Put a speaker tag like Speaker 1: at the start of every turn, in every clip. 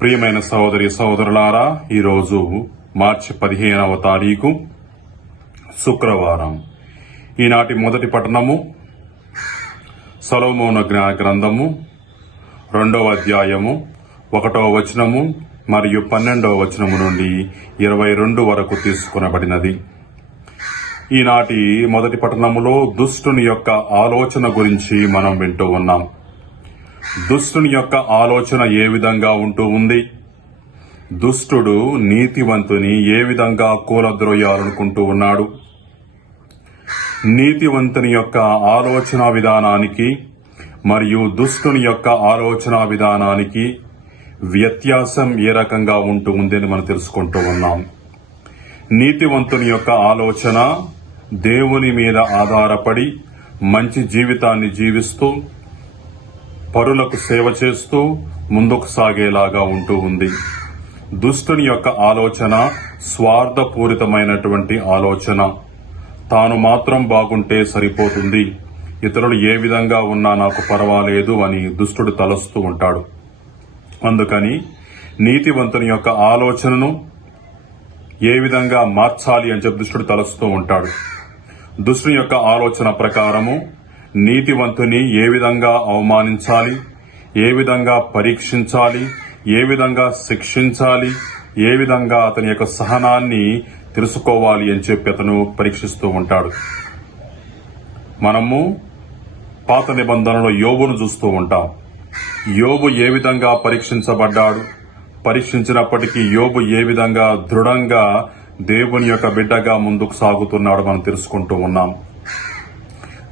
Speaker 1: ప్రియమైన సహోదరి సహోదరులారా ఈరోజు మార్చి పదిహేనవ తారీఖు శుక్రవారం. ఈనాటి మొదటి పట్టణము సలోమోన జ్ఞాన గ్రంథము రెండవ అధ్యాయము ఒకటవ వచనము మరియు పన్నెండవ వచనము నుండి ఇరవై రెండు వరకు తీసుకునబడినది. ఈనాటి మొదటి పట్టణములో దుష్టుని యొక్క ఆలోచన గురించి మనం వింటూ ఉన్నాం. దుష్టుని యొక్క ఆలోచన ఏ విధంగా ఉంటూ ఉంది? దుష్టుడు నీతివంతుని ఏ విధంగా కూలద్రోయాలనుకుంటూ ఉన్నాడు? నీతివంతుని యొక్క ఆలోచన విధానానికి మరియు దుష్టుని యొక్క ఆలోచన విధానానికి వ్యత్యాసం ఏ రకంగా ఉంటూ ఉందని మనం తెలుసుకుంటూ ఉన్నాం. నీతివంతుని యొక్క ఆలోచన దేవుని మీద ఆధారపడి మంచి జీవితాన్ని జీవిస్తూ పరులకు సేవ చేస్తూ ముందుకు సాగేలాగా ఉంటూ ఉంది. దుష్టుని యొక్క ఆలోచన స్వార్థపూరితమైనటువంటి ఆలోచన. తాను మాత్రం బాగుంటే సరిపోతుంది. ఇతరులు ఏ విధంగా ఉన్నా నాకు పర్వాలేదు అని దుష్టుడు తలస్తూ ఉంటాడు. అందుకని నీతివంతుని యొక్క ఆలోచనను ఏ విధంగా మార్చాలి అని చెప్పి దుష్టుడు తలస్తూ ఉంటాడు. దుష్టుని యొక్క ఆలోచన ప్రకారము నీతివంతుని ఏ విధంగా అవమానించాలి ఏ విధంగా పరీక్షించాలి ఏ విధంగా శిక్షించాలి ఏ విధంగా అతని యొక్క సహనాన్ని తెలుసుకోవాలి అని చెప్పి అతను పరీక్షిస్తూ ఉంటాడు. మనము పాత నిబంధనలో యోబును చూస్తూ ఉంటాం. యోబు ఏ విధంగా పరీక్షించబడ్డాడు? పరీక్షించినప్పటికీ యోబు ఏ విధంగా దృఢంగా దేవుని యొక్క బిడ్డగా ముందుకు సాగుతున్నాడు మనం తెలుసుకుంటూ ఉన్నాం.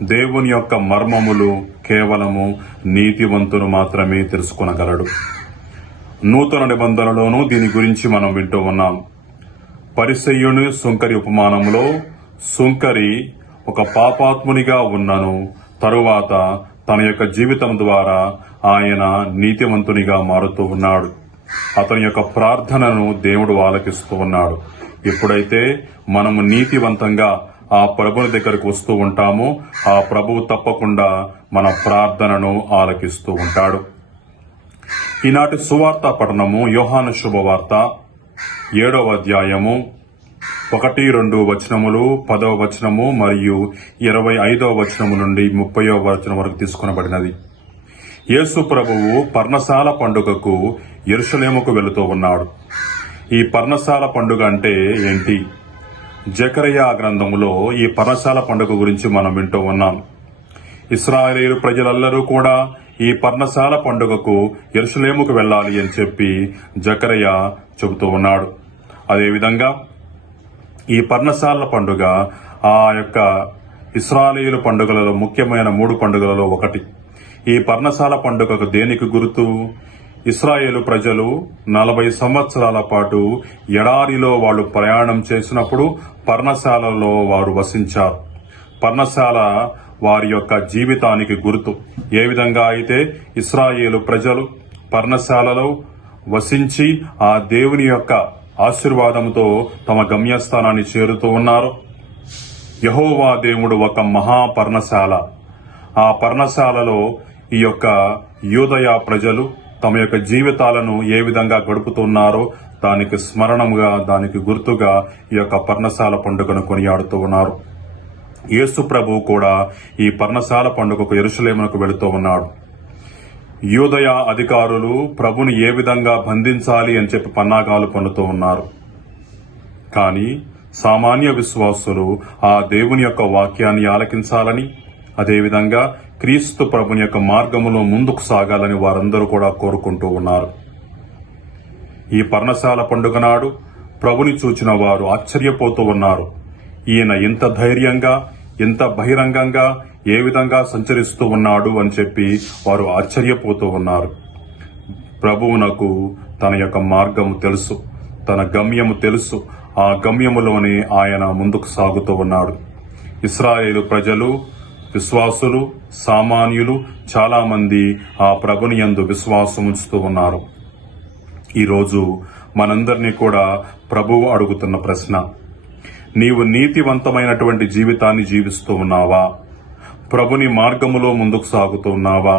Speaker 1: దేవుని యొక్క మర్మములు కేవలము నీతివంతును మాత్రమే తెలుసుకునగలడు. నూతన నిబంధనలోనూ దీని గురించి మనం వింటూ ఉన్నాం. పరిసయ్యుని సుంకరి ఉపమానంలో సుంకరి ఒక పాపాత్మునిగా ఉన్నను. తరువాత తన యొక్క జీవితం ద్వారా ఆయన నీతివంతునిగా మారుతూ ఉన్నాడు. అతని యొక్క ప్రార్థనను దేవుడు ఆలకిస్తూ ఉన్నాడు. ఎప్పుడైతే మనము నీతివంతంగా ఆ ప్రభుని దగ్గరకు వస్తూ ఉంటామో ఆ ప్రభువు తప్పకుండా మన ప్రార్థనను ఆలకిస్తూ ఉంటాడు. ఈనాటి సువార్త పఠనము యోహాను శుభవార్త ఏడవ అధ్యాయము ఒకటి రెండు వచనములు పదవ వచనము మరియు ఇరవై ఐదవ వచనము నుండి ముప్పయో వచనం వరకు తీసుకునబడినది. యేసు ప్రభువు పర్ణశాల పండుగకు ఎరుషలేముకు వెళుతూ ఉన్నాడు. ఈ పర్ణశాల పండుగ అంటే ఏంటి? జకరయా గ్రంథములో ఈ పర్ణశాల పండుగ గురించి మనం వింటూ ఉన్నాం. ఇస్రాయేలు ప్రజలందరూ కూడా ఈ పర్ణశాల పండుగకు ఎరుసలేముకు వెళ్ళాలి అని చెప్పి జకరయ్య చెబుతూ ఉన్నాడు. అదేవిధంగా ఈ పర్ణశాల పండుగ ఆ యొక్క ఇస్రాయేలు పండుగలలో ముఖ్యమైన మూడు పండుగలలో ఒకటి. ఈ పర్ణశాల పండుగకు దేనికి గుర్తు? ఇస్రాయేలు ప్రజలు నలభై సంవత్సరాల పాటు ఎడారిలో వాళ్ళు ప్రయాణం చేసినప్పుడు పర్ణశాలలో వారు వసించారు. పర్ణశాల వారి యొక్క జీవితానికి గుర్తు. ఏ విధంగా అయితే ఇస్రాయేలు ప్రజలు పర్ణశాలలో వసించి ఆ దేవుని యొక్క ఆశీర్వాదంతో తమ గమ్యస్థానాన్ని చేరుతూ ఉన్నారు. యహోవా దేవుడు ఒక మహా పర్ణశాల ఆ పర్ణశాలలో ఈ యొక్క యూదయ ప్రజలు తమ యొక్క జీవితాలను ఏ విధంగా గడుపుతున్నారో దానికి స్మరణముగా దానికి గుర్తుగా ఈ యొక్క పర్ణశాల పండుగను కొనియాడుతూ ఉన్నారు. యేసు ప్రభు కూడా ఈ పర్ణశాల పండుగకు ఎరుసలేమునకు వెళుతూ ఉన్నాడు. యూదయ అధికారులు ప్రభుని ఏ విధంగా బంధించాలి అని చెప్పి పన్నాగాలు పన్నుతూ ఉన్నారు. కానీ సామాన్య విశ్వాసులు ఆ దేవుని యొక్క వాక్యాన్ని ఆలకించాలని అదేవిధంగా క్రీస్తు ప్రభుని యొక్క మార్గములో ముందుకు సాగాలని వారందరూ కూడా కోరుకుంటూ ఉన్నారు. ఈ పర్ణశాల పండుగ నాడు ప్రభుని చూచిన వారు ఆశ్చర్యపోతూ ఉన్నారు. ఈయన ఇంత ధైర్యంగా ఇంత బహిరంగంగా ఏ విధంగా సంచరిస్తూ ఉన్నాడు అని చెప్పి వారు ఆశ్చర్యపోతూ ఉన్నారు. ప్రభువునకు తన యొక్క మార్గము తెలుసు తన గమ్యము తెలుసు. ఆ గమ్యములోనే ఆయన ముందుకు సాగుతూ ఉన్నాడు. ఇస్రాయేలు ప్రజలు విశ్వాసులు సామాన్యులు చాలామంది ఆ ప్రభుని యందు విశ్వాసం ఉంచుతూ ఉన్నారు. ఈరోజు మనందరినీ కూడా ప్రభువు అడుగుతున్న ప్రశ్న నీవు నీతివంతమైనటువంటి జీవితాన్ని జీవిస్తూ ఉన్నావా? ప్రభుని మార్గములో ముందుకు సాగుతున్నావా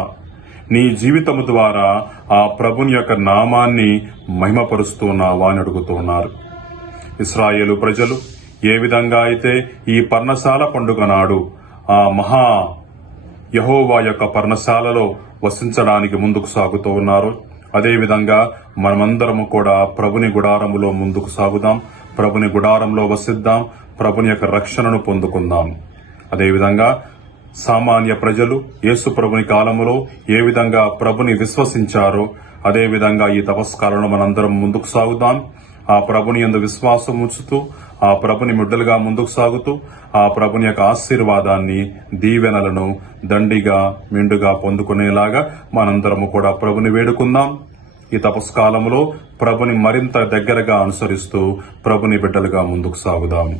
Speaker 1: నీ జీవితము ద్వారా ఆ ప్రభుని యొక్క నామాన్ని మహిమపరుస్తున్నావా అని అడుగుతున్నారు ఇస్రాయేలు ప్రజలు ఏ విధంగా అయితే ఈ పర్ణశాల పండుగ నాడు ఆ మహా యహోవా యొక్క పర్ణశాలలో వసించడానికి ముందుకు సాగుతూ ఉన్నారు అదేవిధంగా మనమందరము కూడా ప్రభుని గుడారములో ముందుకు సాగుదాం ప్రభుని గుడారంలో వసిద్దాం ప్రభుని యొక్క రక్షణను పొందుకుందాం. అదేవిధంగా సామాన్య ప్రజలు యేసు ప్రభుని కాలంలో ఏ విధంగా ప్రభుని విశ్వసించారో అదేవిధంగా ఈ తపస్కాలను మనందరం ముందుకు సాగుదాం. ఆ ప్రభుని యందు విశ్వాసం ఉంచుతూ ఆ ప్రభుని మిడ్డలుగా ముందుకు సాగుతూ ఆ ప్రభుని యొక్క ఆశీర్వాదాన్ని దీవెనలను దండిగా మిండుగా పొందుకునేలాగా మనందరము కూడా ప్రభుని వేడుకుందాం. ఈ తపస్కాలంలో ప్రభుని మరింత దగ్గరగా అనుసరిస్తూ ప్రభుని బిడ్డలుగా ముందుకు సాగుదాము